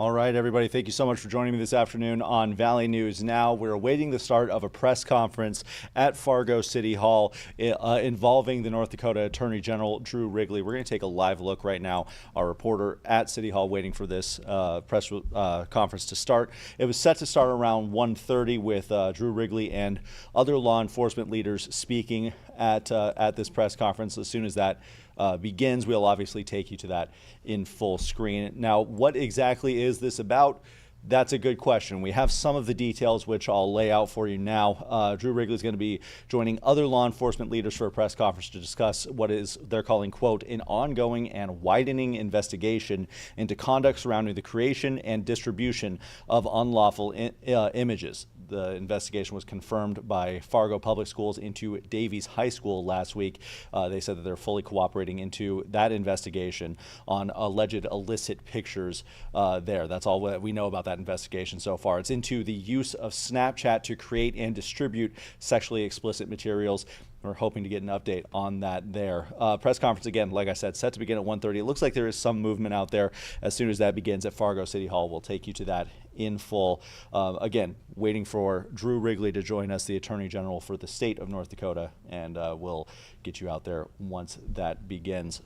All right, everybody, thank you so much for joining me this afternoon on Valley News Now. We're awaiting the start of a press conference at Fargo City Hall involving the North Dakota Attorney General Drew Wrigley. We're going to take a live look right now. Our reporter at City Hall waiting for this press conference to start. It was set to start around 1:30 with Drew Wrigley and other law enforcement leaders speaking at this press conference. As soon as that begins, we'll obviously take you to that in full screen. Now, what exactly is this about? That's a good question. We have some of the details, which I'll lay out for you now. Drew Wrigley is going to be joining other law enforcement leaders for a press conference to discuss what is they're calling, quote, an ongoing and widening investigation into conduct surrounding the creation and distribution of unlawful images. The investigation was confirmed by Fargo Public Schools into Davies High School last week. They said that they're fully cooperating into that investigation on alleged illicit pictures there. That's all that we know about that investigation so far. It's into the use of Snapchat to create and distribute sexually explicit materials. We're hoping to get an update on that there. Press conference, again, like I said, set to begin at 1:30. It looks like there is some movement out there. As soon as that begins at Fargo City Hall, we'll take you to that in full. Again, waiting for Drew Wrigley to join us, the Attorney General for the state of North Dakota, and we'll get you out there once that begins.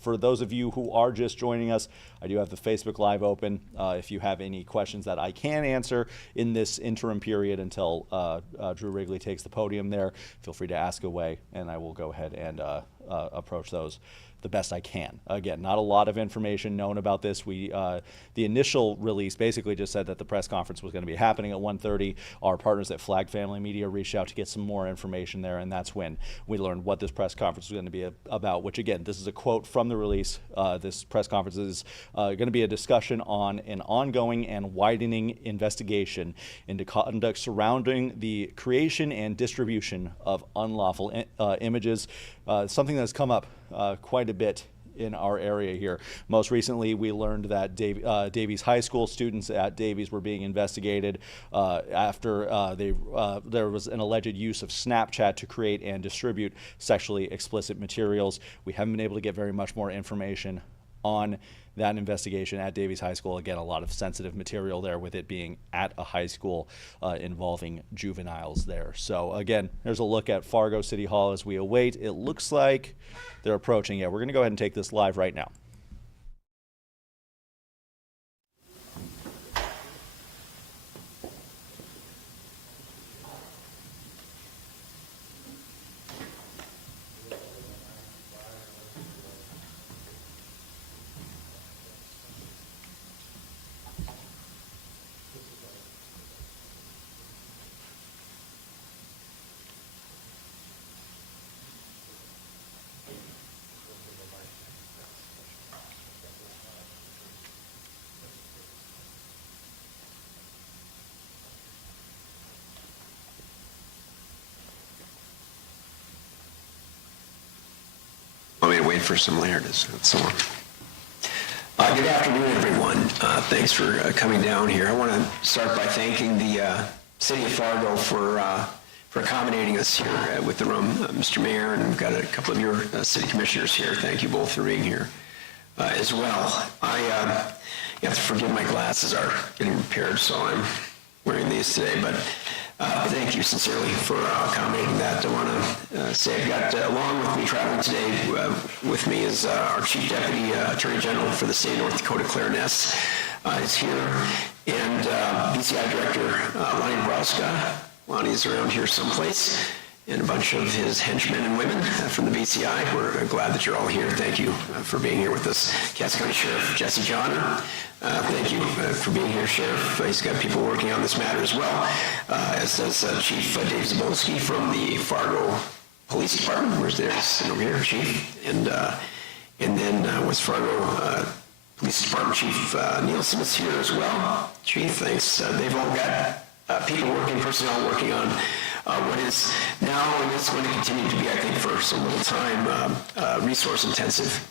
For those of you who are just joining us, I do have the Facebook Live open. If you have any questions that I can answer in this interim period until Drew Wrigley takes the podium there, feel free to ask away, and I will go ahead and approach those the best I can. Again, not a lot of information known about this. The initial release basically just said that the press conference was going to be happening at 1:30. Our partners at Flag Family Media reached out to get some more information there, and that's when we learned what this press conference was going to be about, which, again, this is a quote from the release. This press conference is going to be a discussion on an ongoing and widening investigation into conduct surrounding the creation and distribution of unlawful images, something that's come up quite a bit in our area here. Most recently, we learned that Davies High School students at Davies were being investigated after there was an alleged use of Snapchat to create and distribute sexually explicit materials. We haven't been able to get very much more information on that investigation at Davies High School. Again, a lot of sensitive material there with it being at a high school involving juveniles there. So again, there's a look at Fargo City Hall as we await. It looks like they're approaching. Yeah, we're going to go ahead and take this live right now. Want me to wait for some layers and so on. Good afternoon, everyone. Thanks for coming down here. I want to start by thanking the City of Fargo for accommodating us here with the room. Mr. Mayor, and we've got a couple of your city commissioners here. Thank you both for being here as well. You have to forgive my glasses are getting repaired, so I'm wearing these today, but thank you sincerely for accommodating that. I want to say I've got, along with me traveling today with me is our Chief Deputy Attorney General for the state of North Dakota, Claire Ness, is here, and BCI Director Lonnie Nebraska. Lonnie's around here someplace, and a bunch of his henchmen and women from the BCI. We're glad that you're all here. Thank you for being here with us. Cass County Sheriff Jesse Johnner. Thank you for being here, Sheriff. He's got people working on this matter as well, as does Chief Dave Zabolski from the Fargo Police Department. Where's there? Sitting over here, Chief. And then West Fargo Police Department Chief Nielsen is here as well. Chief, thanks. They've all got people working, personnel working on what is now and is going to continue to be, I think, for some little time, resource-intensive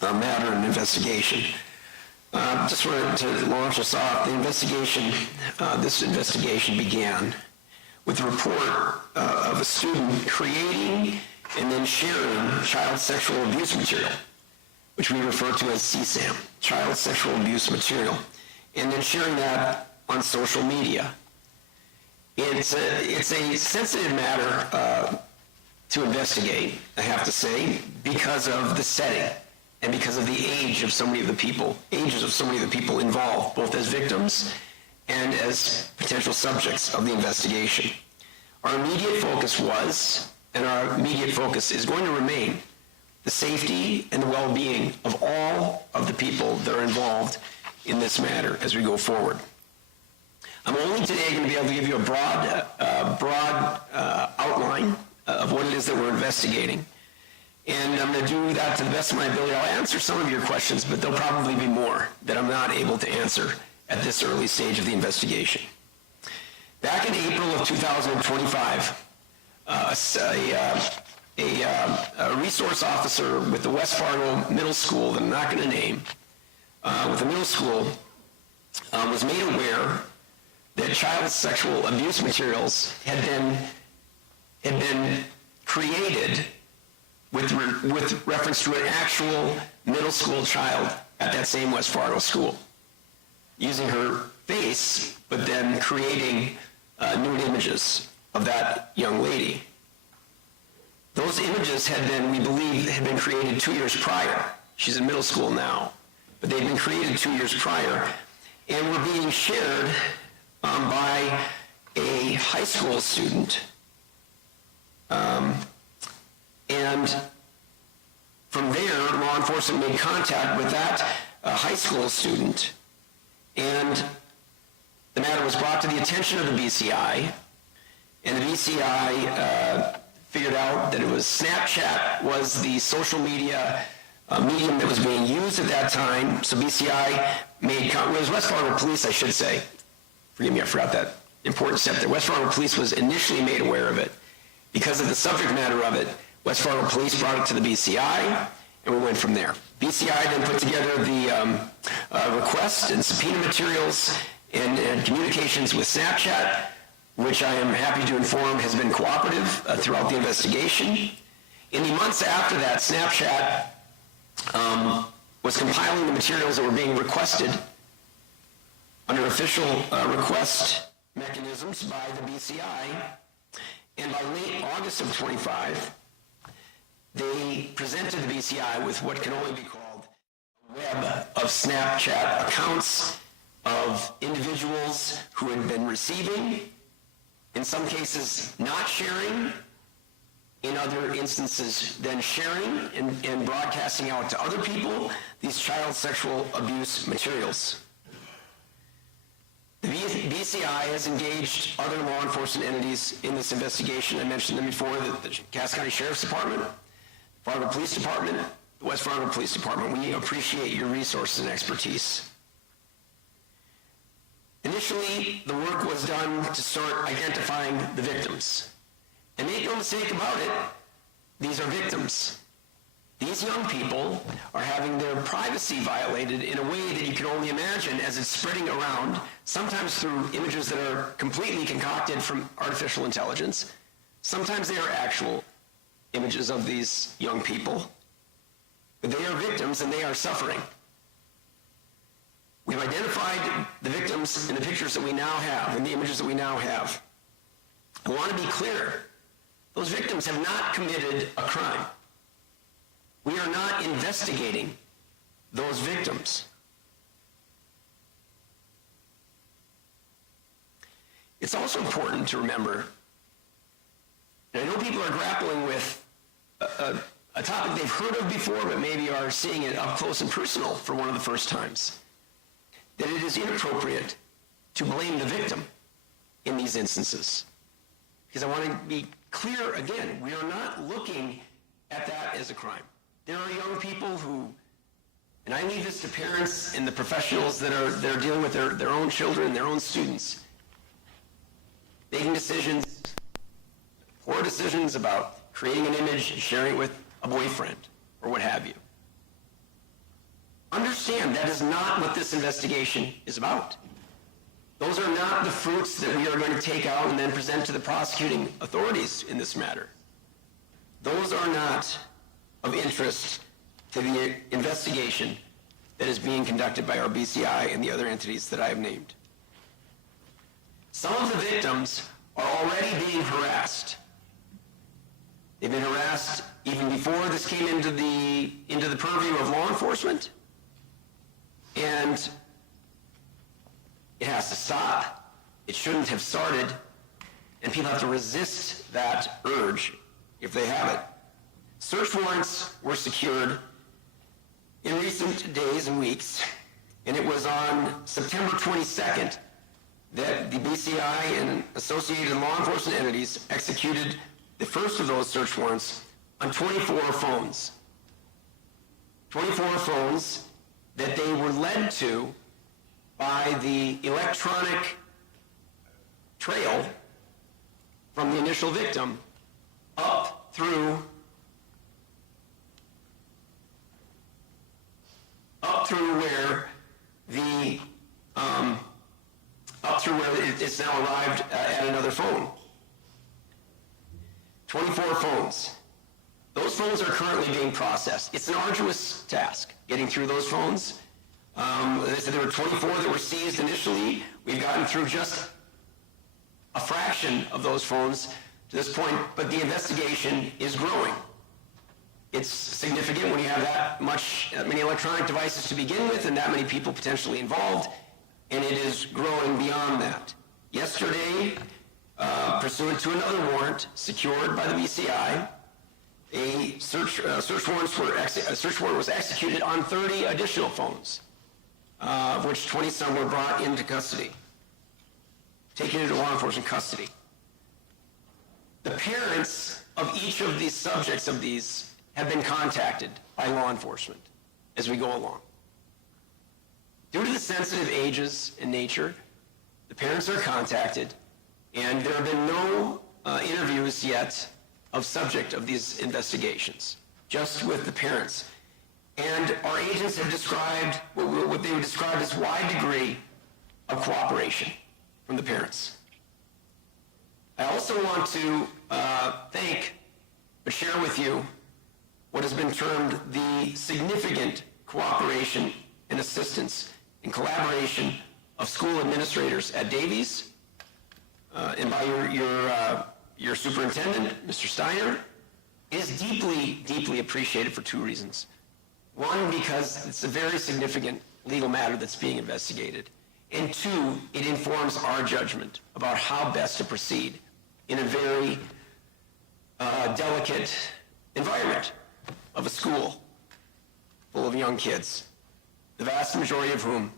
matter and investigation. Just wanted to launch us off. The investigation, this investigation began with a report of a student creating and then sharing child sexual abuse material, which we refer to as CSAM, child sexual abuse material. and then sharing that on social media. It's a sensitive matter to investigate, I have to say, because of the setting and because of the ages of so many of the people involved, both as victims and as potential subjects of the investigation. Our immediate focus was, and our immediate focus is going to remain, the safety and the well-being of all of the people that are involved in this matter as we go forward. I'm only today going to be able to give you a broad outline of what it is that we're investigating. And I'm going to do that to the best of my ability. I'll answer some of your questions, but there'll probably be more that I'm not able to answer at this early stage of the investigation. Back in April of 2025, a resource officer with the West Fargo Middle School, that I'm not going to name, with the middle school, was made aware that child sexual abuse materials had been created with reference to an actual middle school child at that same West Fargo school, using her face, but then creating nude images of that young lady. Those images had been, we believe, had been created 2 years prior. She's in middle school now, but they'd been created 2 years prior, and were being shared by a high school student. And from there, law enforcement made contact with that high school student, and the matter was brought to the attention of the BCI, and the BCI figured out that it was Snapchat was the social media medium that was being used at that time. So BCI made, it was West Fargo Police, I should say. Forgive me, I forgot that important step there. West Fargo Police was initially made aware of it. Because of the subject matter of it, West Fargo Police brought it to the BCI, and we went from there. BCI then put together the request and subpoena materials and communications with Snapchat, which I am happy to inform has been cooperative throughout the investigation. In the months after that, Snapchat was compiling the materials that were being requested under official request mechanisms by the BCI, and by late August of 25, they presented the BCI with what can only be called a web of Snapchat accounts of individuals who had been receiving, in some cases not sharing, in other instances then sharing and broadcasting out to other people these child sexual abuse materials. The BCI has engaged other law enforcement entities in this investigation. I mentioned them before, the Cass County Sheriff's Department, Fargo Police Department, the West Fargo Police Department. We appreciate your resources and expertise. Initially, the work was done to start identifying the victims. And make no mistake about it, these are victims. These young people are having their privacy violated in a way that you can only imagine as it's spreading around, sometimes through images that are completely concocted from artificial intelligence. Sometimes they are actual images of these young people. But they are victims and they are suffering. We've identified the victims in the pictures that we now have, in the images that we now have. I want to be clear. Those victims have not committed a crime. We are not investigating those victims. It's also important to remember, and I know people are grappling with a topic they've heard of before, but maybe are seeing it up close and personal for one of the first times, that it is inappropriate to blame the victim in these instances. Because I want to be clear again, we are not looking at that as a crime. There are young people who, and I leave this to parents and the professionals that are dealing with their own children, their own students, making decisions, poor decisions about creating an image and sharing it with a boyfriend or what have you. Understand that is not what this investigation is about. Those are not the fruits that we are going to take out and then present to the prosecuting authorities in this matter. Those are not of interest to the investigation that is being conducted by our BCI and the other entities that I have named. Some of the victims are already being harassed. They've been harassed even before this came into the purview of law enforcement. And it has to stop. It shouldn't have started. And people have to resist that urge if they have it. Search warrants were secured in recent days and weeks, and it was on September 22nd that the BCI and associated law enforcement entities executed the first of those search warrants on 24 phones. 24 phones that they were led to by the electronic trail from the initial victim up through where it's now arrived at another phone. 24 phones. Those phones are currently being processed. It's an arduous task getting through those phones. As I said, there were 24 that were seized initially. We've gotten through just a fraction of those phones to this point, but the investigation is growing. It's significant when you have that many electronic devices to begin with and that many people potentially involved, and it is growing beyond that. Yesterday, pursuant to another warrant secured by the BCI, a search warrant was executed on 30 additional phones, of which 20 some were brought into custody, taken into law enforcement custody. The parents of each of these subjects of these have been contacted by law enforcement as we go along. Due to the sensitive ages and nature, the parents are contacted, and there have been no interviews yet of subject of these investigations, just with the parents. And our agents have described what they would describe as wide degree of cooperation from the parents. I also want to share with you what has been termed the significant cooperation and assistance and collaboration of school administrators at Davies and by your superintendent, Mr. Steiner, is deeply, deeply appreciated for two reasons. One, because it's a very significant legal matter that's being investigated. And two, it informs our judgment about how best to proceed in a very delicate environment of a school full of young kids, the vast majority of whom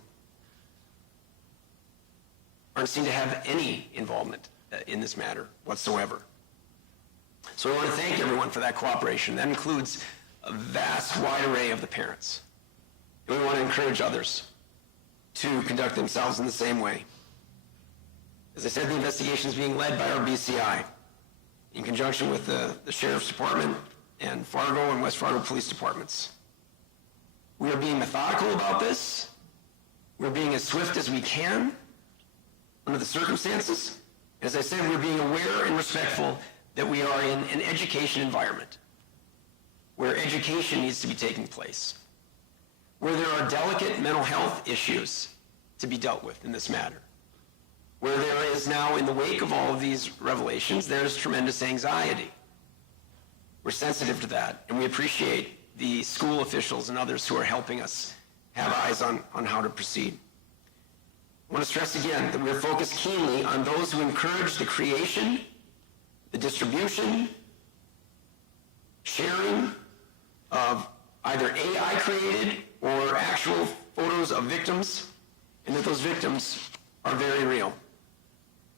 aren't seen to have any involvement in this matter whatsoever. So I want to thank everyone for that cooperation. That includes a vast wide array of the parents. And we want to encourage others to conduct themselves in the same way. As I said, the investigation is being led by our BCI in conjunction with the Sheriff's Department and Fargo and West Fargo Police Departments. We are being methodical about this. We're being as swift as we can under the circumstances. As I said, we're being aware and respectful that we are in an education environment where education needs to be taking place, where there are delicate mental health issues to be dealt with in this matter, where there is now, in the wake of all of these revelations, there is tremendous anxiety. We're sensitive to that, and we appreciate the school officials and others who are helping us have eyes on how to proceed. I want to stress again that we're focused keenly on those who encourage the creation, the distribution, sharing of either AI-created or actual photos of victims, and that those victims are very real.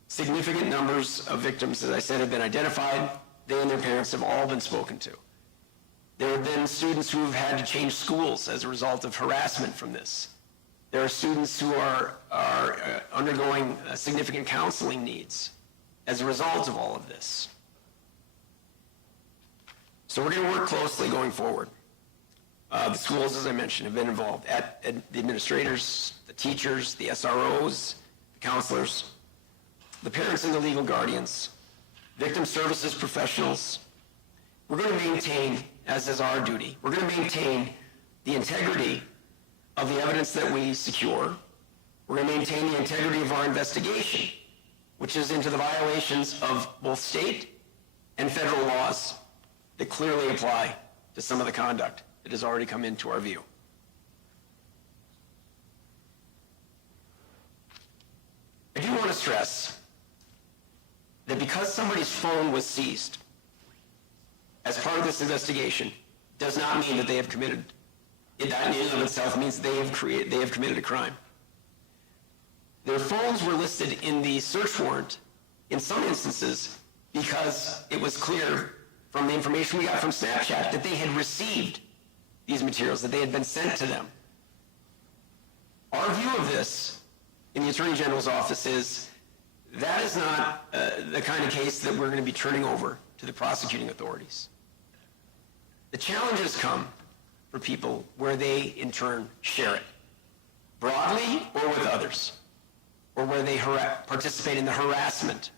Significant numbers of victims, as I said, have been identified. They and their parents have all been spoken to. There have been students who have had to change schools as a result of harassment from this. There are students who are undergoing significant counseling needs as a result of all of this. So we're going to work closely going forward. The schools, as I mentioned, have been involved. The administrators, the teachers, the SROs, the counselors, the parents and the legal guardians, victim services professionals. We're going to maintain, as is our duty, we're going to maintain the integrity of the evidence that we secure. We're going to maintain the integrity of our investigation, which is into the violations of both state and federal laws that clearly apply to some of the conduct that has already come into our view. I do want to stress that because somebody's phone was seized as part of this investigation does not mean that they have committed, that in and of itself means they have committed a crime. Their phones were listed in the search warrant in some instances because it was clear from the information we got from Snapchat that they had received these materials, that they had been sent to them. Our view of this in the Attorney General's office is that is not the kind of case that we're going to be turning over to the prosecuting authorities. The challenges come for people where they, in turn, share it, broadly or with others, or where they participate in the harassment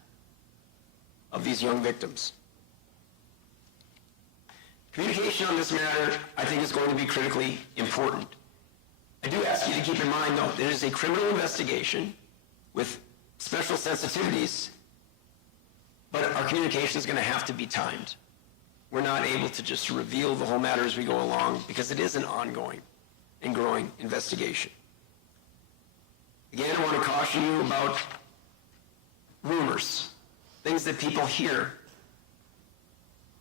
of these young victims. Communication on this matter, I think, is going to be critically important. I do ask you to keep in mind, though, that it is a criminal investigation with special sensitivities, but our communication is going to have to be timed. We're not able to just reveal the whole matter as we go along because it is an ongoing and growing investigation. Again, I want to caution you about rumors, things that people hear,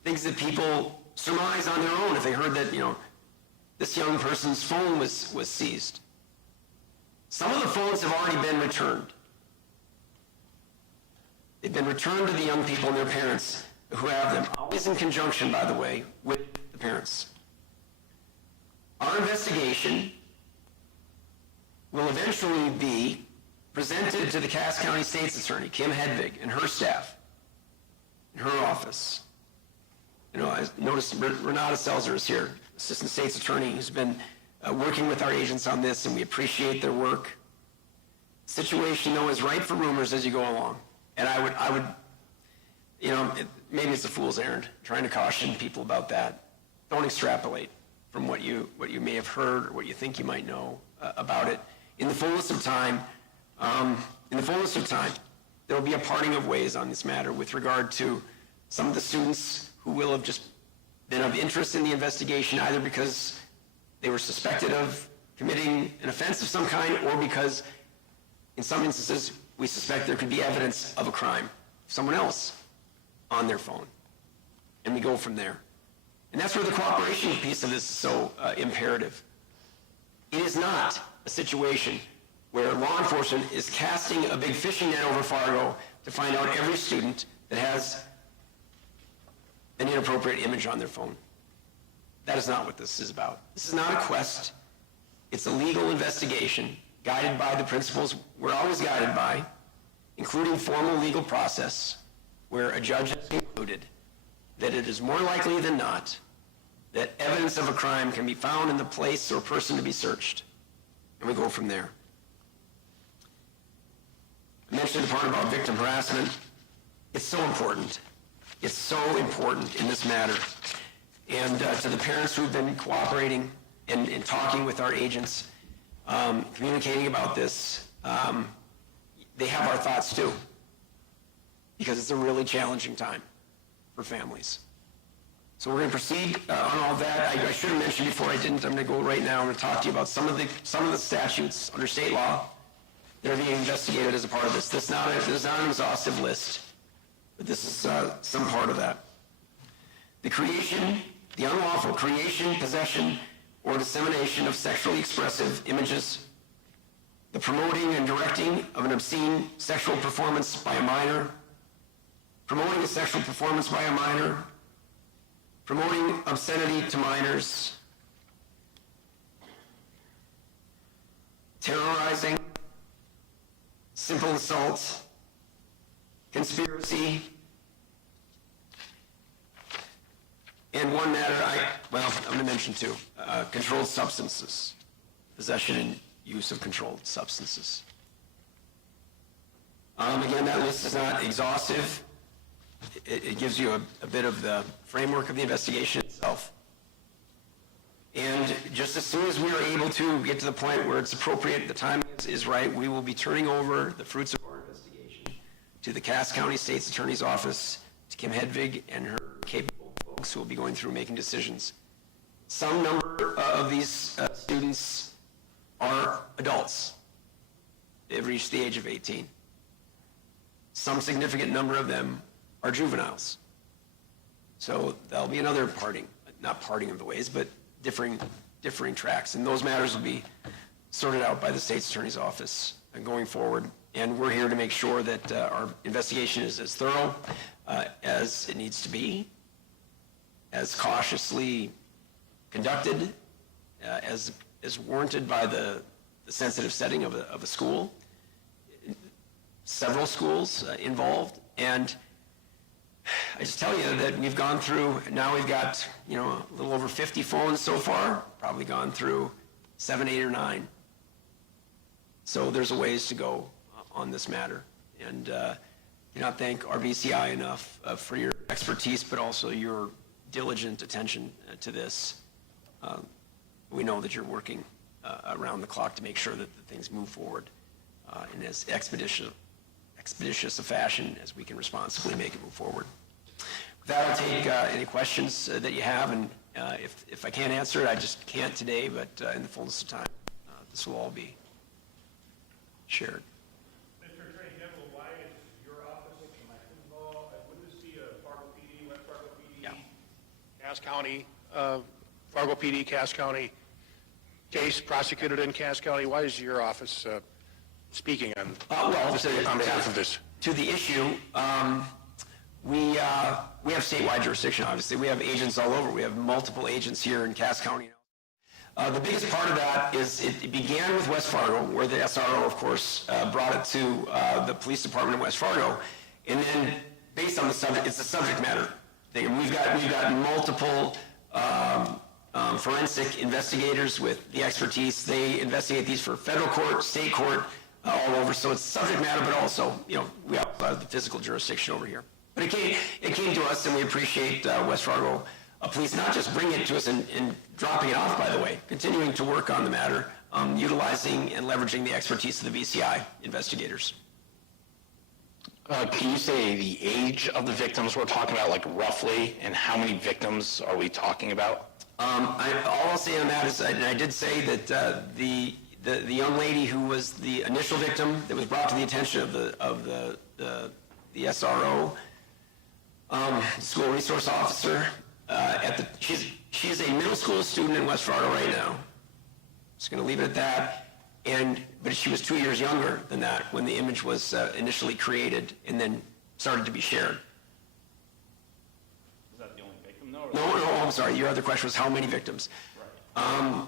things that people surmise on their own if they heard that, this young person's phone was seized. Some of the phones have already been returned. They've been returned to the young people and their parents who have them, always in conjunction, by the way, with the parents. Our investigation will eventually be presented to the Cass County State's Attorney, Kim Hedvig, and her staff, in her office. I noticed Renata Selzer is here, Assistant State's Attorney, who's been working with our agents on this, and we appreciate their work. The situation, though, is ripe for rumors as you go along. And I would, maybe it's a fool's errand, trying to caution people about that. Don't extrapolate from what you may have heard or what you think you might know about it. In the fullness of time, there will be a parting of ways on this matter with regard to some of the students who will have just been of interest in the investigation, either because they were suspected of committing an offense of some kind or because, in some instances, we suspect there could be evidence of a crime, someone else on their phone. And we go from there. And that's where the cooperation piece of this is so imperative. It is not a situation where law enforcement is casting a big fishing net over Fargo to find out every student that has an inappropriate image on their phone. That is not what this is about. This is not a quest. It's a legal investigation guided by the principles we're always guided by, including formal legal process, where a judge has concluded that it is more likely than not that evidence of a crime can be found in the place or person to be searched. And we go from there. I mentioned the part about victim harassment. It's so important. It's so important in this matter. And to the parents who've been cooperating and talking with our agents, communicating about this, they have our thoughts too, because it's a really challenging time for families. So we're going to proceed on all that. I should have mentioned before I didn't. I'm going to go right now. I'm going to talk to you about some of the statutes under state law that are being investigated as a part of this. This is not an exhaustive list, but this is some part of that. The unlawful creation, possession, or dissemination of sexually expressive images, the promoting and directing of an obscene sexual performance by a minor, promoting a sexual performance by a minor, promoting obscenity to minors, terrorizing, simple assault, conspiracy, and one matter I'm going to mention two, controlled substances, possession and use of controlled substances. Again, that list is not exhaustive. It gives you a bit of the framework of the investigation itself. And just just as soon as we are able to get to the point where it's appropriate, the time is right, we will be turning over the fruits of our investigation to the Cass County State's Attorney's Office, to Kim Hedvig and her capable folks who will be going through making decisions. Some number of these students are adults. They've reached the age of 18. Some significant number of them are juveniles. So that'll be another parting, not parting of the ways, but differing tracks. And those matters will be sorted out by the state's attorney's office going forward. And we're here to make sure that our investigation is as thorough as it needs to be, as cautiously conducted, as warranted by the sensitive setting of a school, several schools involved. And I just tell you that we've gone through, now we've got, a little over 50 phones so far, probably gone through 7, 8, or 9. So there's a ways to go on this matter. And cannot thank RBCI enough for your expertise, but also your diligent attention to this. We know that you're working around the clock to make sure that the things move forward in as expeditious a fashion as we can responsibly make it move forward. With that, I'll take any questions that you have, and if I can't answer it, I just can't today, but in the fullness of time, this will all be shared. Mr. Attorney General, why is your office involved? Wouldn't this be a Fargo PD, West Fargo PD, Yeah. Cass County, Fargo PD, Cass County case prosecuted in Cass County? Why is your office speaking on on behalf of this? To the issue, we have statewide jurisdiction, obviously. We have agents all over. We have multiple agents here in Cass County. The biggest part of that is it began with West Fargo, where the SRO, of course, brought it to the police department in West Fargo. And then, based on the subject, it's a subject matter thing. And we've got multiple forensic investigators with the expertise. They investigate these for federal court, state court, all over. So it's subject matter, but also, we also have the physical jurisdiction over here. But it came to us, and we appreciate West Fargo Police not just bringing it to us and dropping it off, by the way, continuing to work on the matter, utilizing and leveraging the expertise of the VCI investigators. Can you say the age of the victims we're talking about, like roughly, and how many victims are we talking about? All I'll say on that is, and I did say that the young lady who was the initial victim that was brought to the attention of the SRO, school resource officer, she's a middle school student in West Fargo right now. Just going to leave it at that. But she was 2 years younger than that when the image was initially created and then started to be shared. Is that the only victim, though? No, I'm sorry. Your other question was how many victims? Right.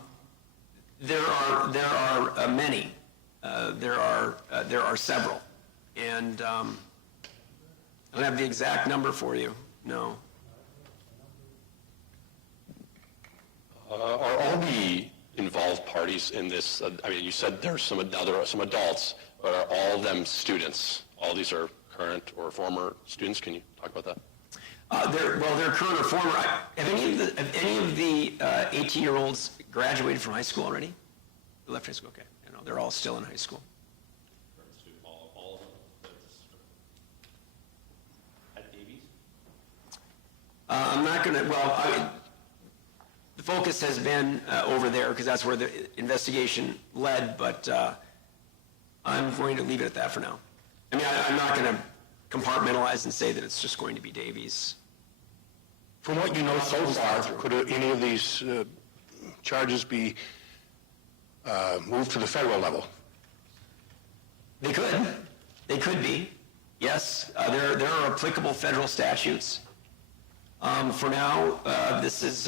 There are many. There are several, and I don't have the exact number for you. No. Are all the involved parties in this, you said there's some adults, but are all of them students? All these are current or former students? Can you talk about that? They're current or former. Have any of the 18-year-olds graduated from high school already? They left high school, okay. They're all still in high school. All of them? At Davies? I'm not going to, the focus has been over there because that's where the investigation led, but I'm going to leave it at that for now. I'm not going to compartmentalize and say that it's just going to be Davies. From what you know so far, could any of these charges be moved to the federal level? They could be, yes. There are applicable federal statutes. For now, this is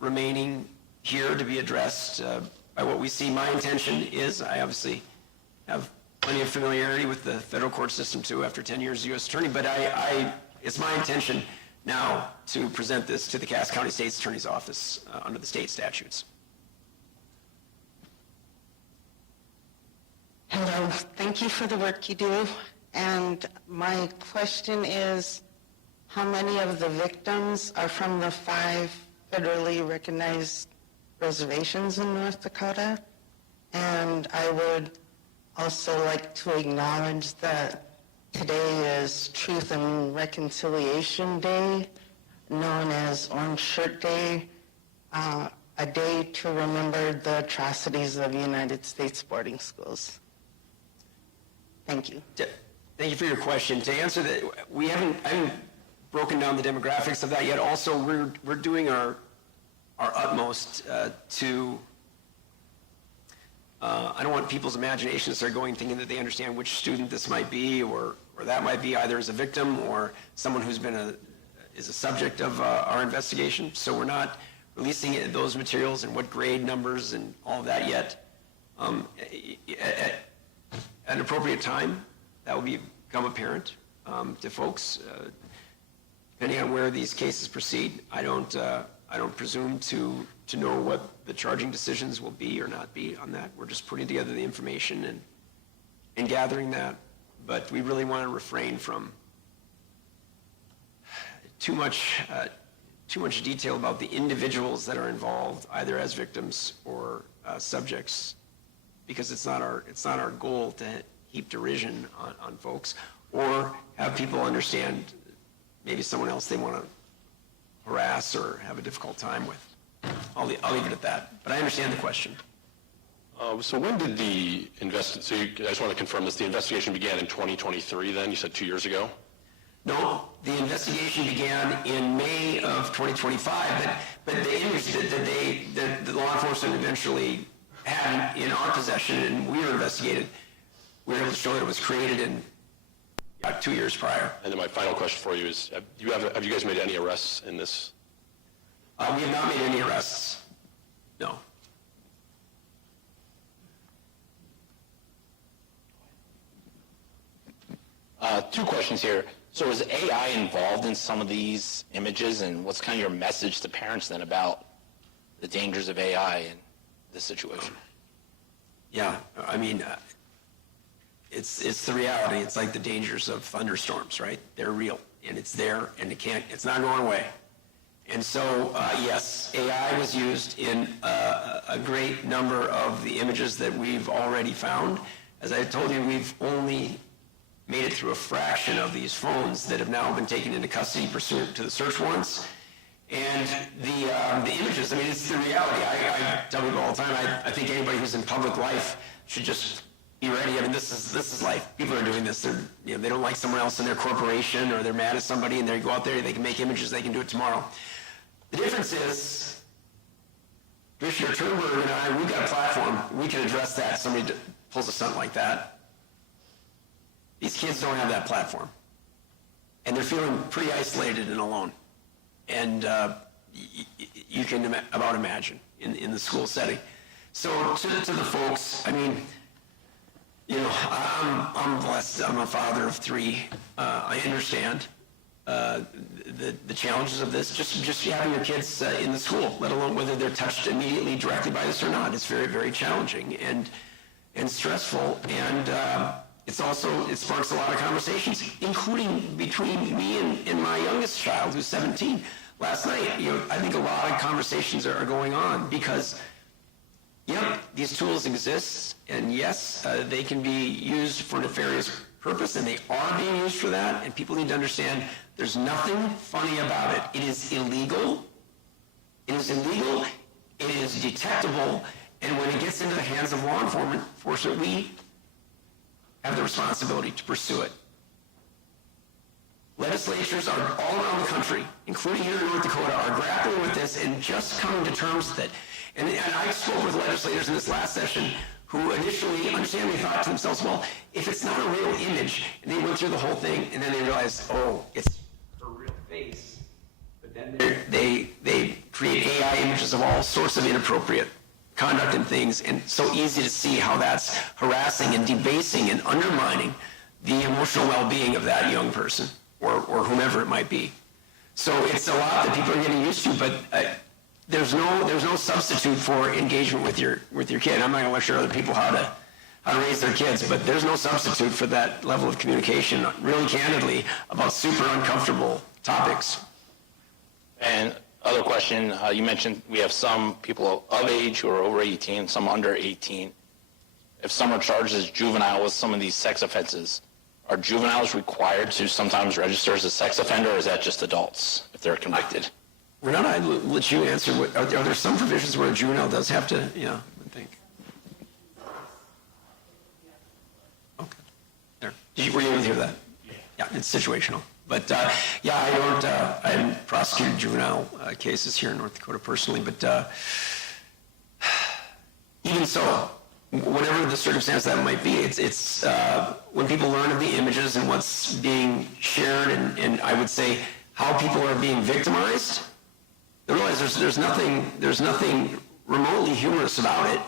remaining here to be addressed by what we see. My intention is, I obviously have plenty of familiarity with the federal court system too after 10 years as U.S. Attorney, but it's my intention now to present this to the Cass County State's Attorney's Office under the state statutes. Hello, thank you for the work you do. And my question is, how many of the victims are from the 5 federally recognized reservations in North Dakota. And I would also like to acknowledge that today is Truth and Reconciliation Day, known as Orange Shirt Day, a day to remember the atrocities of United States boarding schools. Thank you. Thank you for your question. To answer that, I haven't broken down the demographics of that yet. Also, we're doing our utmost to. I don't want people's imaginations to start going thinking that they understand which student this might be, or that might be either as a victim or someone who's is a subject of our investigation. So we're not releasing those materials and what grade numbers and all of that yet. At an appropriate time, that will become apparent to folks. Depending on where these cases proceed, I don't presume to know what the charging decisions will be or not be on that. We're just putting together the information and gathering that. But we really want to refrain from too much detail about the individuals that are involved, either as victims or subjects, because it's not our goal to heap derision on folks or have people understand maybe someone else they want to harass or have a difficult time with. I'll leave it at that. But I understand the question. So when did I just want to confirm this, the investigation began in 2023 then? You said 2 years ago? No, the investigation began in May of 2025, but the image that the law enforcement eventually had in our possession and we were investigated, we were able to show that it was created in 2 years prior. And then my final question for you is, have you guys made any arrests in this? We have not made any arrests, no. Two questions here. So is AI involved in some of these images, and what's kind of your message to parents then about the dangers of AI in this situation? Yeah, I mean, it's the reality. It's like the dangers of thunderstorms, right? They're real, and it's there, and it's not going away. And so, yes, AI was used in a great number of the images that we've already found. As I told you, we've only made it through a fraction of these phones that have now been taken into custody pursuant to the search warrants. And the images, I mean, it's the reality. I tell people all the time, I think anybody who's in public life should just be ready. I mean, this is life. People are doing this. They don't like someone else in their corporation, or they're mad at somebody, and they go out there, they can make images, they can do it tomorrow. The difference is, Commissioner Turnberg and I, we've got a platform. We can address that if somebody pulls a stunt like that. These kids don't have that platform. And they're feeling pretty isolated and alone. And you can about imagine in the school setting. So to the folks, I mean, I'm blessed. I'm a father of 3. I understand the challenges of this. Just having your kids in the school, let alone whether they're touched immediately directly by this or not, it's very, very challenging and stressful. And it sparks a lot of conversations, including between me and my youngest child, who's 17. Last night, I think a lot of conversations are going on because, these tools exist, and yes, they can be used for nefarious purpose, and they are being used for that, and people need to understand there's nothing funny about it. It is illegal. It is illegal. It is detectable, and when it gets into the hands of law enforcement, we have the responsibility to pursue it. Legislatures are all around the country, including here in North Dakota, are grappling with this and just coming to terms with it. And I spoke with legislators in this last session who initially, understandably, thought to themselves, well, if it's not a real image, and they went through the whole thing, and then they realized, oh, it's her real face. But then they create AI images of all sorts of inappropriate conduct and things, and so easy to see how that's harassing and debasing and undermining the emotional well-being of that young person or whomever it might be. So it's a lot that people are getting used to, but there's no substitute for engagement with your kid. I'm not going to lecture other people how to raise their kids, but there's no substitute for that level of communication, really candidly, about super uncomfortable topics. And Other question, you mentioned we have some people of age who are over 18, some under 18. If some are charged as juvenile with some of these sex offenses, are juveniles required to sometimes register as a sex offender, or is that just adults if they're convicted? Renata, I'd let you answer. Are there some provisions where a juvenile does have to, yeah, I think. Okay. There. Were you able to hear that? Yeah, it's situational. But, yeah, I haven't prosecuted juvenile cases here in North Dakota personally, but even so, whatever the circumstance that might be, it's when people learn of the images and what's being shared and I would say how people are being victimized, they realize there's nothing remotely humorous about it,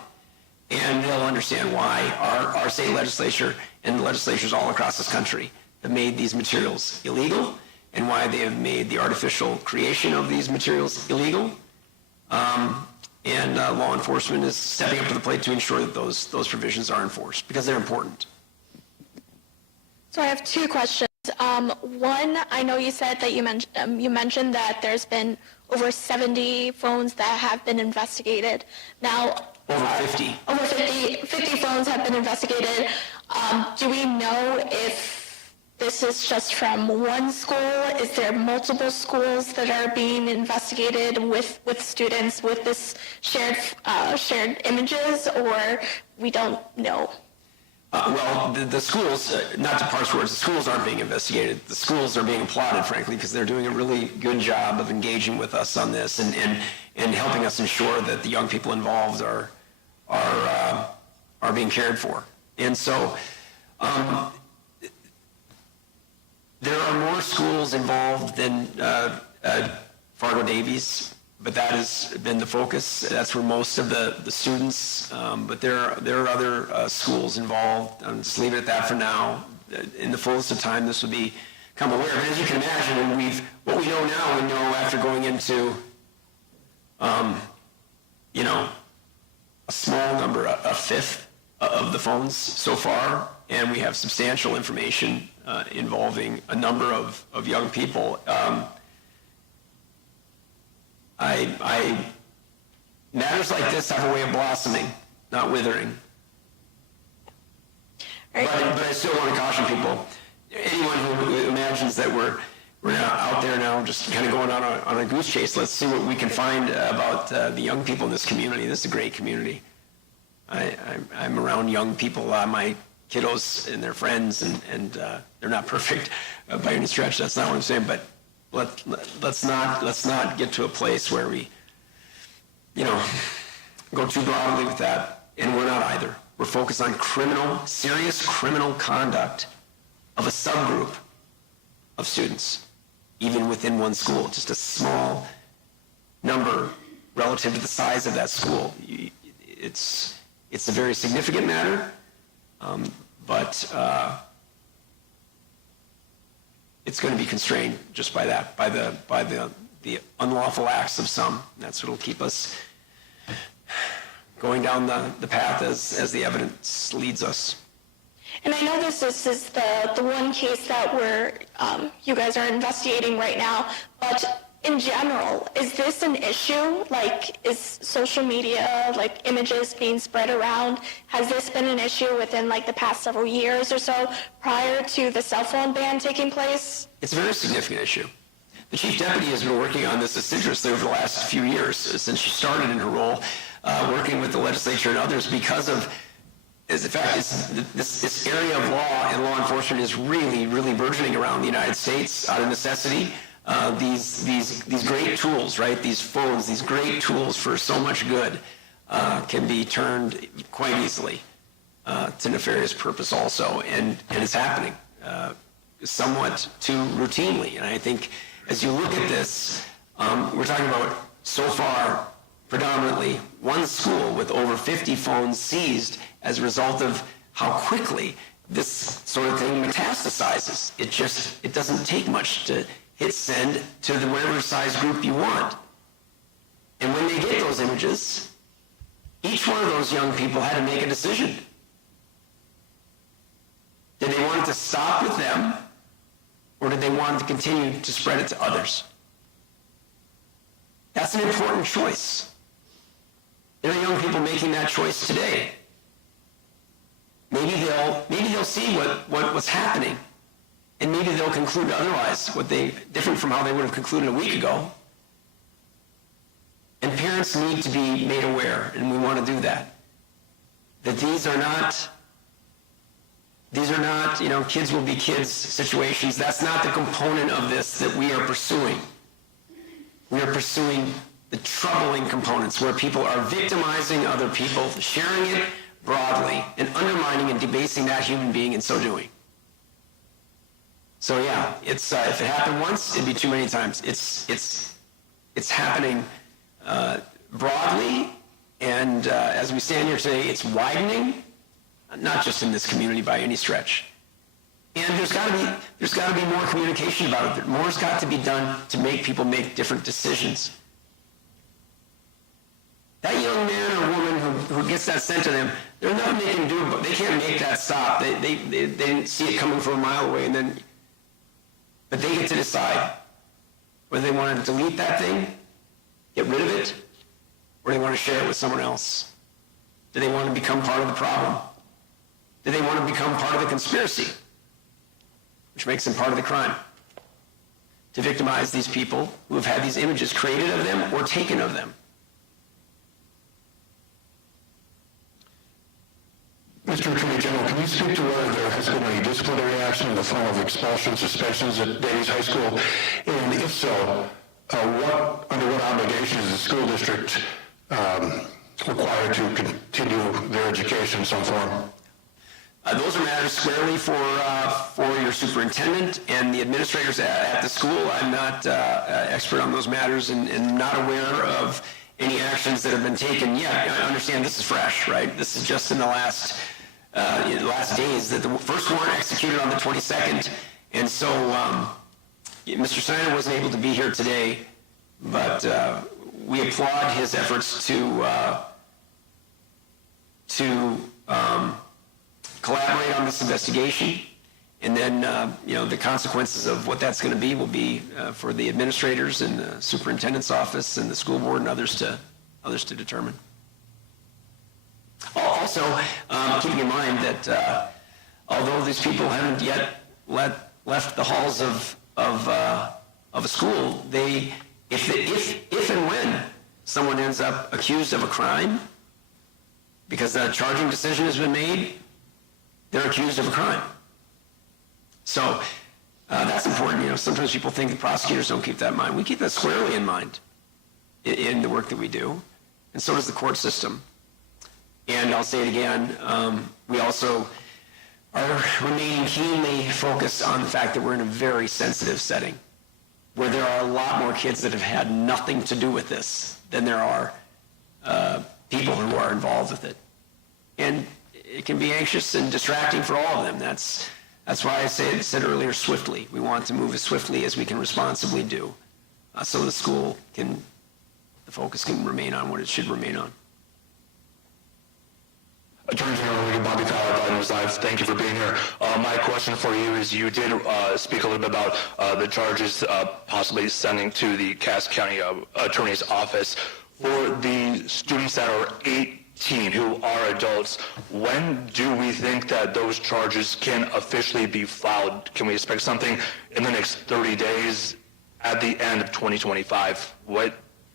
and they'll understand why our state legislature and legislatures all across this country have made these materials illegal, and why they have made the artificial creation of these materials illegal. And law enforcement is stepping up to the plate to ensure that those provisions are enforced because they're important. So I have two questions. One, I know you said that you mentioned that there's been over 70 phones that have been investigated. Now, Over 50. Over 50 phones have been investigated. Do we know if this is just from one school? Is there multiple schools that are being investigated with students with this shared images, or we don't know? Well, the schools, not to parse words, the schools aren't being investigated. The schools are being applauded, frankly, because they're doing a really good job of engaging with us on this and helping us ensure that the young people involved are being cared for. And so there are more schools involved than Fargo Davies, but that has been the focus. That's where most of the students, but there are other schools involved. I'll just leave it at that for now. In the fullest of time, this will become aware. But as you can imagine, what we know now, we know after going into, a small number, a fifth of the phones so far, and we have substantial information involving a number of young people. Matters like this have a way of blossoming, not withering. Right. But I still want to caution people. Anyone who imagines that we're now out there now just kind of going on a goose chase, let's see what we can find about the young people in this community. This is a great community. I'm around young people, my kiddos and their friends, and they're not perfect by any stretch. That's not what I'm saying, but let's not get to a place where we, go too broadly with that, and we're not either. We're focused on serious criminal conduct of a subgroup of students, even within one school, just a small number relative to the size of that school. It's a very significant matter, but it's going to be constrained just by that, by the unlawful acts of some. That's what will keep us going down the path as the evidence leads us. And I know this is the one case that you guys are investigating right now, but in general, is this an issue? Like, is social media, like images being spread around, has this been an issue within like the past several years or so prior to the cell phone ban taking place? It's a very significant issue. The Chief Deputy has been working on this assiduously over the last few years, since she started in her role, working with the legislature and others, because of the fact this area of law and law enforcement is really, really burgeoning around the United States out of necessity. These great tools, right? These phones, these great tools for so much good can be turned quite easily to nefarious purpose also, and it's happening somewhat too routinely. And I think as you look at this, we're talking about so far predominantly one school with over 50 phones seized as a result of how quickly this sort of thing metastasizes. It doesn't take much to hit send to whatever size group you want. And when they get those images, each one of those young people had to make a decision. Did they want it to stop with them, or did they want to continue to spread it to others? That's an important choice. There are young people making that choice today. Maybe they'll see what's happening, and maybe they'll conclude otherwise, different from how they would have concluded a week ago. And parents need to be made aware, and we want to do that. That these are not, kids will be kids situations. That's not the component of this that we are pursuing. We are pursuing the troubling components where people are victimizing other people, sharing it broadly, and undermining and debasing that human being in so doing. So yeah, it's if it happened once, it'd be too many times. It's happening broadly, and as we stand here today, it's widening, not just in this community by any stretch. And there's got to be more communication about it. More's got to be done to make people make different decisions. That young man or woman who gets that sent to them, there's nothing they can do, but they can't make that stop. They didn't see it coming from a mile away, but they get to decide whether they want to delete that thing, get rid of it, or they want to share it with someone else. Do they want to become part of the problem? Do they want to become part of the conspiracy, which makes them part of the crime? To victimize these people who have had these images created of them or taken of them. Mr. Attorney General, can you speak to whether there has been any disciplinary action in the form of expulsion, suspensions at Davies High School? And if so, under what obligation is the school district required to continue their education in some form? Those are matters squarely for your superintendent and the administrators at the school. I'm not expert on those matters and not aware of any actions that have been taken yet. I understand this is fresh, right? This is just in the last days that the first warrant executed on the 22nd, and so Mr. Steiner wasn't able to be here today, but we applaud his efforts to collaborate on this investigation, and then the consequences of what that's going to be will be for the administrators and the superintendent's office and the school board and others to determine. Also, keeping in mind that although these people haven't yet left the halls of a school, if and when someone ends up accused of a crime, because a charging decision has been made, they're accused of a crime. So that's important. Sometimes people think the prosecutors don't keep that in mind. We keep that squarely in mind in the work that we do, and so does the court system. And I'll say it again, we also are remaining keenly focused on the fact that we're in a very sensitive setting, where there are a lot more kids that have had nothing to do with this than there are people who are involved with it. And it can be anxious and distracting for all of them. That's why I said earlier, swiftly. We want to move as swiftly as we can responsibly do, so the focus can remain on what it should remain on. Attorney General Bobby Fowler, Valley News Live, thank you for being here. My question for you is, you did speak a little bit about the charges possibly sending to the Cass County Attorney's Office. For the students that are 18 who are adults, when do we think that those charges can officially be filed? Can we expect something in the next 30 days, at the end of 2025?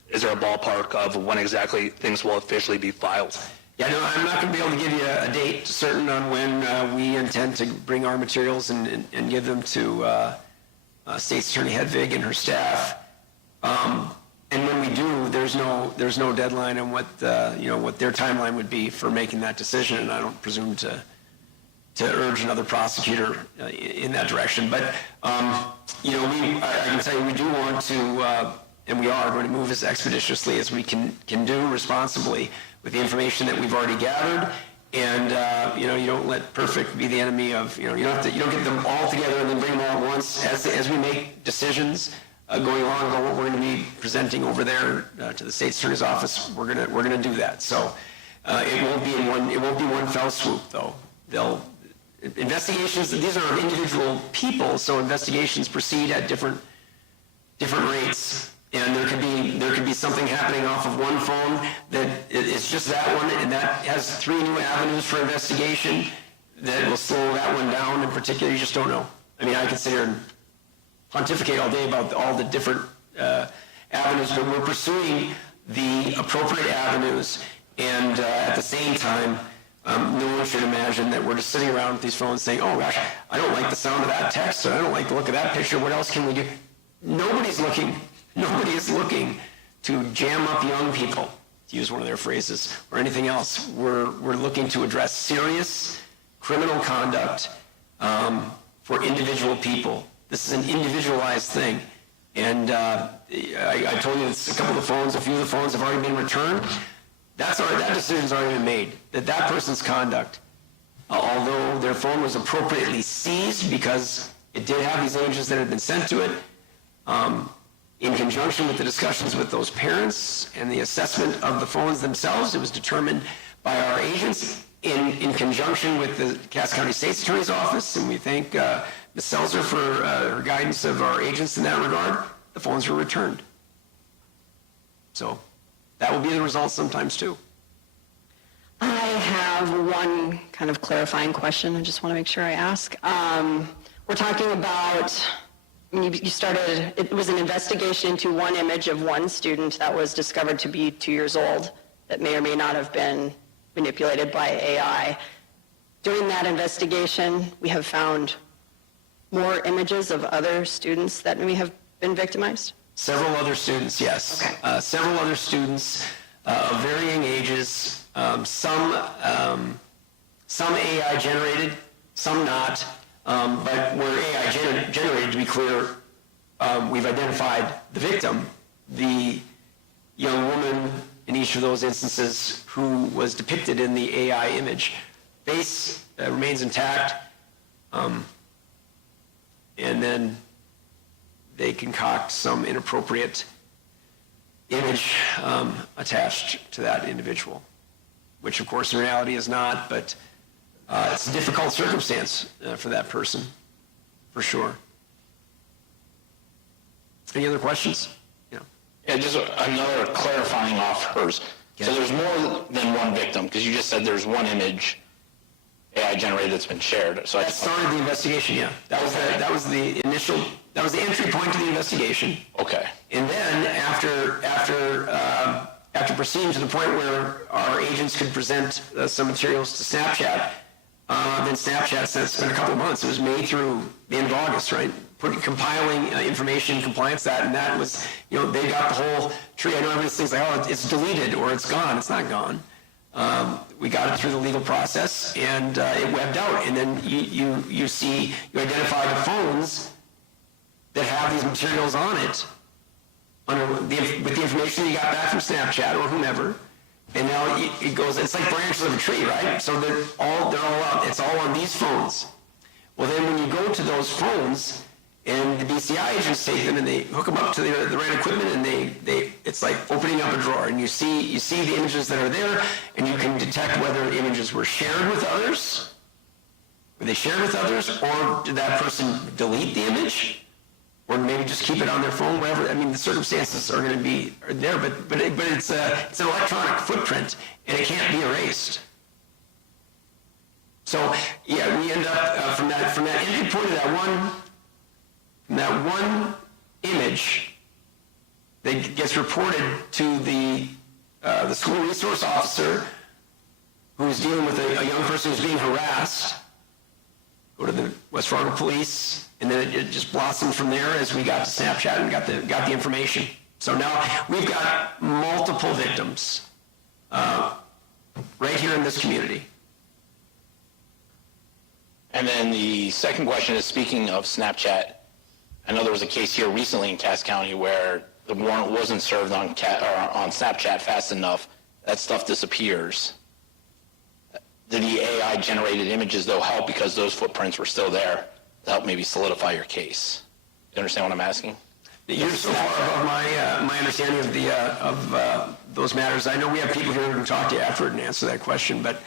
Is there a ballpark of when exactly things will officially be filed? Yeah, no, I'm not going to be able to give you a date certain on when we intend to bring our materials and give them to State's Attorney Hedvig and her staff. And when we do, there's no deadline on what their timeline would be for making that decision, and I don't presume to urge another prosecutor in that direction. But I can tell you, we do want to, and we are going to move as expeditiously as we can do responsibly with the information that we've already gathered. And you don't let perfect be the enemy of, you don't get them all together and then bring them all at once. As we make decisions going along about what we're going to be presenting over there to the State's Attorney's Office, we're going to do that. So it won't be one fell swoop, though. Investigations, these are individual people, so investigations proceed at different rates, And there could be something happening off of one phone that it's just that one, and that has 3 new avenues for investigation that will slow that one down in particular. You just don't know. I mean, I could sit here and pontificate all day about all the different avenues, but we're pursuing the appropriate avenues, and at the same time, no one should imagine that we're just sitting around with these phones saying, oh gosh, I don't like the sound of that text, or I don't like the look of that picture, what else can we do? Nobody is looking to jam up young people, to use one of their phrases, or anything else. We're looking to address serious criminal conduct for individual people. This is an individualized thing. And I told you it's a few of the phones have already been returned. That decision's already been made, that person's conduct, although their phone was appropriately seized because it did have these images that had been sent to it, in conjunction with the discussions with those parents and the assessment of the phones themselves, it was determined by our agents in conjunction with the Cass County State's Attorney's Office, and we thank Ms. Selzer for her guidance of our agents in that regard. The phones were returned. So that will be the result sometimes too. I have one kind of clarifying question. I just want to make sure I ask. We're talking about, you started, it was an investigation into one image of one student that was discovered to be 2 years old that may or may not have been manipulated by AI. During that investigation, we have found more images of other students that may have been victimized? Several other students, yes. Okay. Several other students of varying ages, some AI generated, some not, but where AI generated, to be clear, we've identified the victim, the young woman in each of those instances who was depicted in the AI image. Face remains intact, and then they concoct some inappropriate image attached to that individual, which of course in reality is not, but it's a difficult circumstance for that person, for sure. Any other questions? Yeah, just another clarifying off hers. Yeah. So there's more than one victim, because you just said there's one image AI generated that's been shared. So That started the investigation, yeah. That was the entry point to the investigation. Okay. And then after proceeding to the point where our agents could present some materials to Snapchat, then Snapchat spent a couple of months. It was May through the end of August, right? Compiling information, compliance, and that was, they got the whole tree. I know everybody's thinks like, oh, it's deleted or it's gone. It's not gone. We got it through the legal process, and it webbed out. And then you identify the phones that have these materials on it with the information you got back from Snapchat or whomever. And now it goes, it's like branches of a tree, right? So they're all out. It's all on these phones. Well, then when you go to those phones, and the BCI agents take them and they hook them up to the right equipment, and it's like opening up a drawer, and you see the images that are there, and you can detect whether images were shared with others. Were they shared with others, or did that person delete the image? Or maybe just keep it on their phone, whatever. I mean, the circumstances are going to be there, but it's an electronic footprint, and it can't be erased. So yeah, we end up from that entry point of that one image that gets reported to the school resource officer who's dealing with a young person who's being harassed. Go to the West Fargo police, and then it just blossomed from there as we got to Snapchat and got the information. So now we've got multiple victims right here in this community. And then the second question is, speaking of Snapchat, I know there was a case here recently in Cass County where the warrant wasn't served on Snapchat fast enough. That stuff disappears. Did the AI-generated images, though, help because those footprints were still there to help maybe solidify your case? You understand what I'm asking? You're so far above my understanding of those matters. I know we have people here who can talk to you afterward and answer that question, but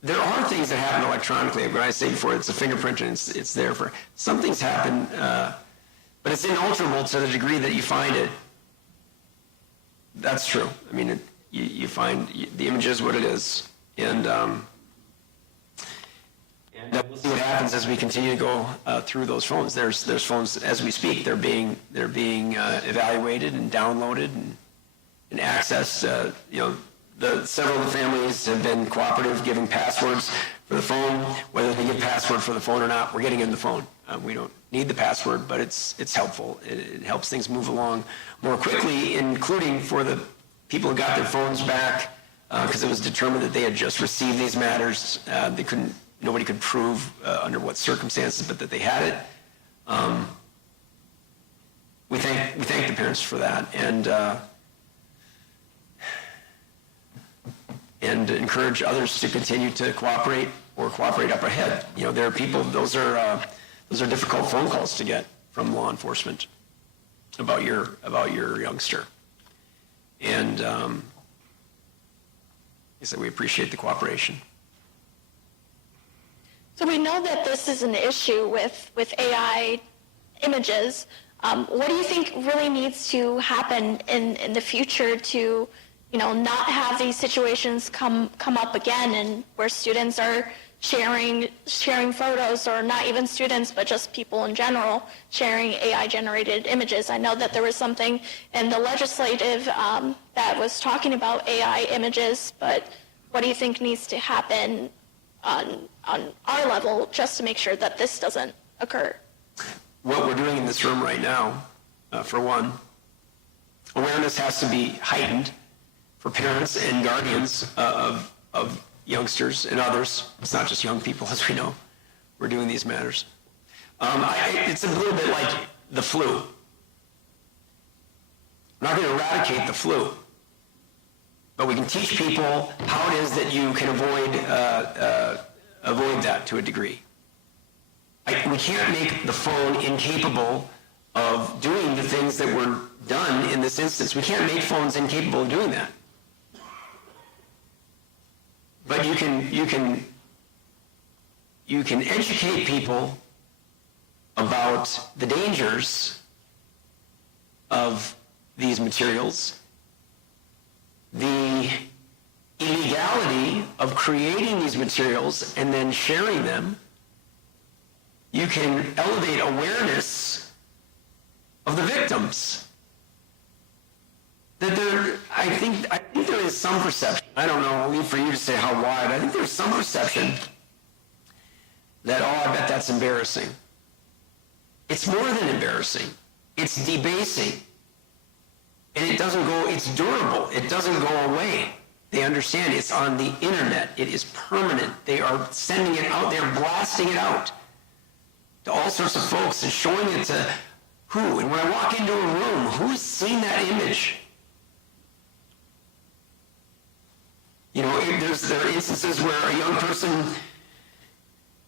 there are things that happen electronically. When I say before, it's a fingerprint and it's there for some things happen But it's inalterable to the degree that you find it. That's true. I mean, you find the image is what it is. And we'll see what happens as we continue to go through those phones. There's phones as we speak. They're being evaluated and downloaded and accessed. Several of the families have been cooperative, giving passwords for the phone. Whether they give password for the phone or not, we're getting in the phone. We don't need the password, but it's helpful. It helps things move along more quickly, including for the people who got their phones back because it was determined that they had just received these matters. Nobody could prove under what circumstances, but that they had it. We thank the parents for that, and encourage others to continue to cooperate or cooperate up ahead. There are people; those are difficult phone calls to get from law enforcement about your youngster, and so we appreciate the cooperation. So we know that this is an issue with AI images. What do you think really needs to happen in the future to, not have these situations come up again, and where students are sharing photos, or not even students, but just people in general sharing AI-generated images? I know that there was something in the legislative that was talking about AI images, but what do you think needs to happen on our level just to make sure that this doesn't occur? What we're doing in this room right now, for one, awareness has to be heightened for parents and guardians of youngsters and others. It's not just young people, as we know. We're doing these matters. It's a little bit like the flu. We're not going to eradicate the flu, but we can teach people how it is that you can avoid that to a degree. We can't make the phone incapable of doing the things that were done in this instance. We can't make phones incapable of doing that. But you can educate people about the dangers of these materials, the illegality of creating these materials and then sharing them. You can elevate awareness of the victims. I think there is some perception. I don't know, I'll leave for you to say how wide. I think there's some perception that, I bet that's embarrassing. It's more than embarrassing. It's debasing. And it's durable. It doesn't go away. They understand it's on the internet. It is permanent. They are sending it out. They're blasting it out to all sorts of folks and showing it to who? And when I walk into a room, who's seen that image? There are instances where a young person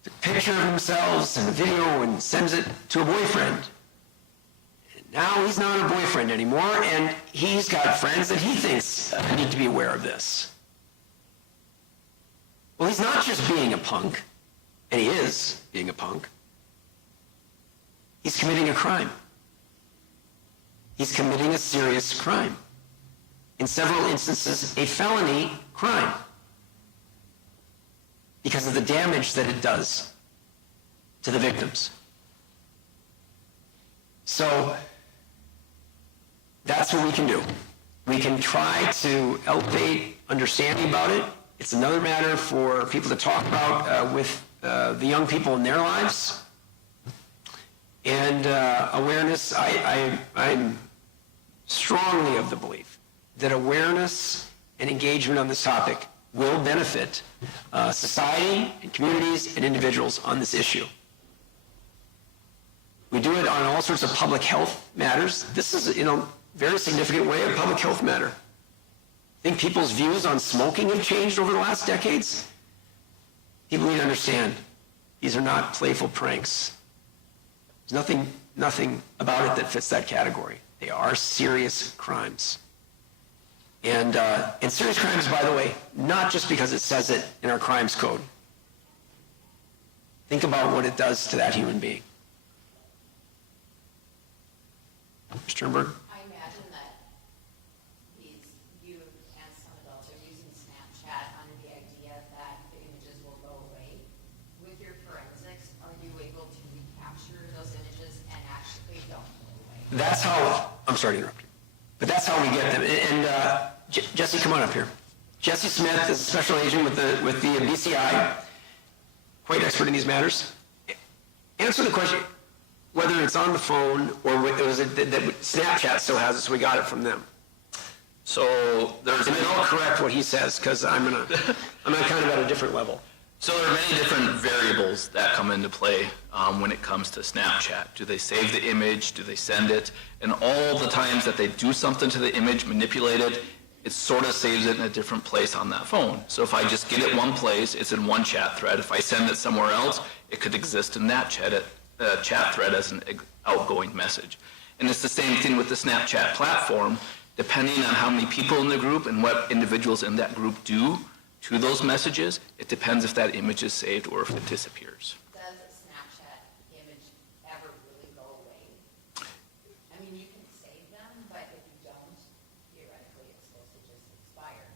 took a picture of themselves and a video and sends it to a boyfriend. And now he's not a boyfriend anymore, and he's got friends that he thinks need to be aware of this. Well, he's not just being a punk, and he is being a punk. He's committing a crime. He's committing a serious crime. In several instances, a felony crime, because of the damage that it does to the victims. So that's what we can do. We can try to elevate understanding about it. It's another matter for people to talk about with the young people in their lives. And awareness, I'm strongly of the belief that awareness and engagement on this topic will benefit society and communities and individuals on this issue. We do it on all sorts of public health matters. This is, in a very significant way, a public health matter. I think people's views on smoking have changed over the last decades. People need to understand these are not playful pranks. There's nothing about it that fits that category. They are serious crimes. And serious crimes, by the way, not just because it says it in our crimes code. Think about what it does to that human being. Sternberg? I imagine that these youth and some adults are using Snapchat under the idea that the images will go away. With your forensics, are you able to recapture those images and actually don't go away? That's how, I'm sorry to interrupt you, but that's how we get them. And Jesse, come on up here. Jesse Smith is a special agent with the BCI, quite expert in these matters. Answer the question, whether it's on the phone or was it that Snapchat still has it, so we got it from them. So there's And then I'll correct what he says, because I'm kind of at a different level. So there are many different variables that come into play when it comes to Snapchat. Do they save the image? Do they send it? And all the times that they do something to the image, manipulate it, it sort of saves it in a different place on that phone. So if I just get it one place, it's in one chat thread. If I send it somewhere else, it could exist in that chat thread as an outgoing message. And it's the same thing with the Snapchat platform. Depending on how many people in the group and what individuals in that group do to those messages, it depends if that image is saved or if it disappears. Does a Snapchat image ever really go away? I mean, you can save them, but if you don't, theoretically, it's supposed to just expire.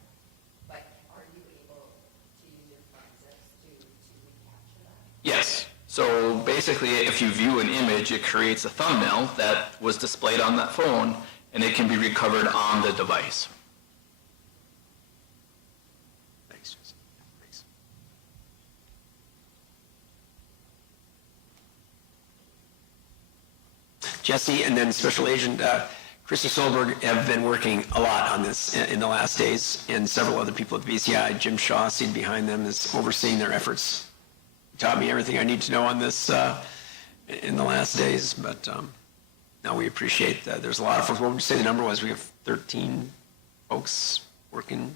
But are you able to use your forensics to recapture that? Yes. So basically, if you view an image, it creates a thumbnail that was displayed on that phone, and it can be recovered on the device. Thanks, Jesse. Thanks. Jesse and then Special Agent Christy Solberg have been working a lot on this in the last days, and several other people at the BCI. Jim Shaw, seen behind them, is overseeing their efforts. He taught me everything I need to know on this in the last days, but now we appreciate that. There's a lot of folks. What would you say the number was? We have 13 folks working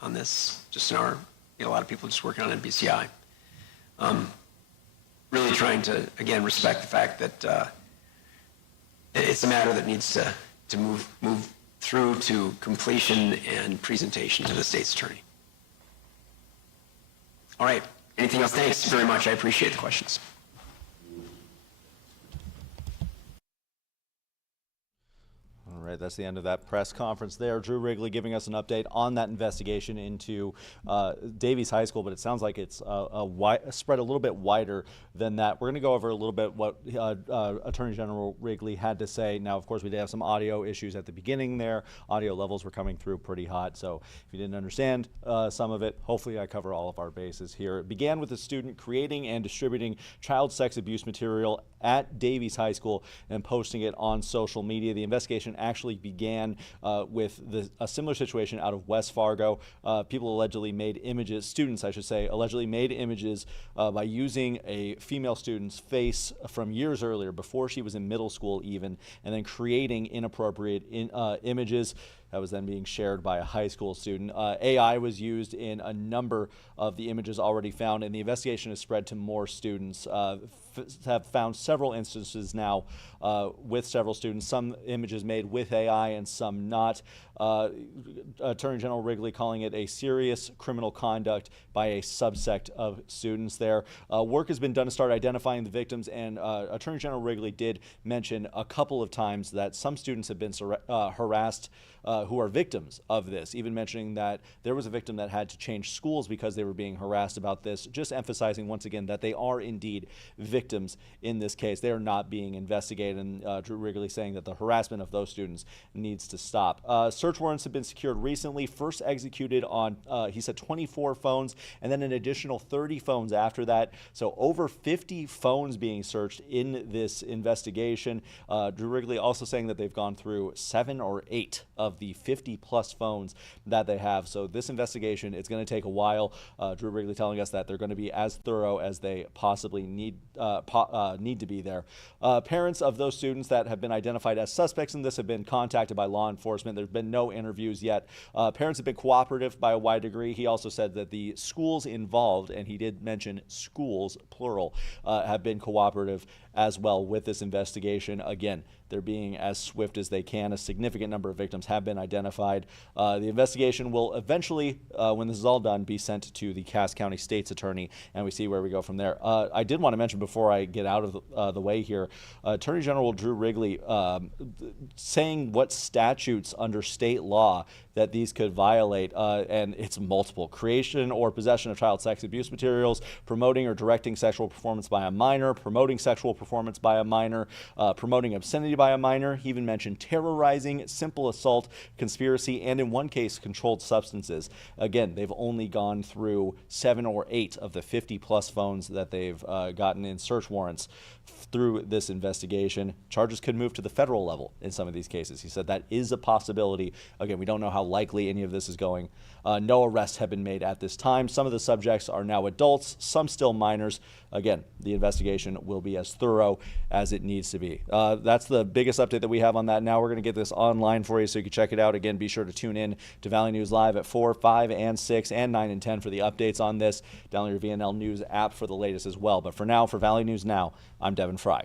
on this, just in our, a lot of people just working on it at BCI. Really trying to, again, respect the fact that it's a matter that needs to move through to completion and presentation to the state's attorney. All right. Anything else? Thanks very much. I appreciate the questions. All right, that's the end of that press conference there. Drew Wrigley giving us an update on that investigation into Davies High School, but it sounds like it's spread a little bit wider than that. We're going to go over a little bit what Attorney General Wrigley had to say. Now, of course, we did have some audio issues at the beginning there. Audio levels were coming through pretty hot, so if you didn't understand some of it, hopefully I cover all of our bases here. It began with a student creating and distributing child sex abuse material at Davies High School and posting it on social media. The investigation actually began with a similar situation out of West Fargo. People allegedly made images, students I should say, allegedly made images by using a female student's face from years earlier, before she was in middle school even, and then creating inappropriate images that was then being shared by a high school student. AI was used in a number of the images already found, and the investigation has spread to more students. Have found several instances now with several students, some images made with AI and some not. Attorney General Wrigley calling it a serious criminal conduct by a subsect of students there. Work has been done to start identifying the victims, and Attorney General Wrigley did mention a couple of times that some students have been harassed who are victims of this, even mentioning that there was a victim that had to change schools because they were being harassed about this, just emphasizing once again that they are indeed victims in this case. They are not being investigated, and Drew Wrigley saying that the harassment of those students needs to stop. Search warrants have been secured recently, first executed on, he said, 24 phones, and then an additional 30 phones after that. So over 50 phones being searched in this investigation. Drew Wrigley also saying that they've gone through 7 or 8 of the 50 plus phones that they have. So this investigation, it's going to take a while. Drew Wrigley telling us that they're going to be as thorough as they possibly need to be there. Parents of those students that have been identified as suspects in this have been contacted by law enforcement. There's been no interviews yet. Parents have been cooperative by a wide degree. He also said that the schools involved, and he did mention schools, plural, have been cooperative as well with this investigation. Again, they're being as swift as they can. A significant number of victims have been been identified. The investigation will eventually, when this is all done, be sent to the Cass County State's Attorney, and we see where we go from there. I did want to mention before I get out of the way here, Attorney General Drew Wrigley saying what statutes under state law that these could violate, and it's multiple: creation or possession of child sex abuse materials, promoting or directing sexual performance by a minor, promoting sexual performance by a minor, promoting obscenity by a minor. He even mentioned terrorizing, simple assault, conspiracy, and in one case, controlled substances. Again, they've only gone through 7 or 8 of the 50-plus phones that they've gotten in search warrants through this investigation. Charges could move to the federal level in some of these cases. He said that is a possibility. Again, we don't know how likely any of this is going. No arrests have been made at this time. Some of the subjects are now adults, some still minors. Again, the investigation will be as thorough as it needs to be. That's the biggest update that we have on that. Now we're going to get this online for you so you can check it out. Again, be sure to tune in to Valley News Live at 4, 5, and 6, and 9 and 10 for the updates on this. Download your VNL News app for the latest as well. But for now, for Valley News Now, I'm Devin Fry.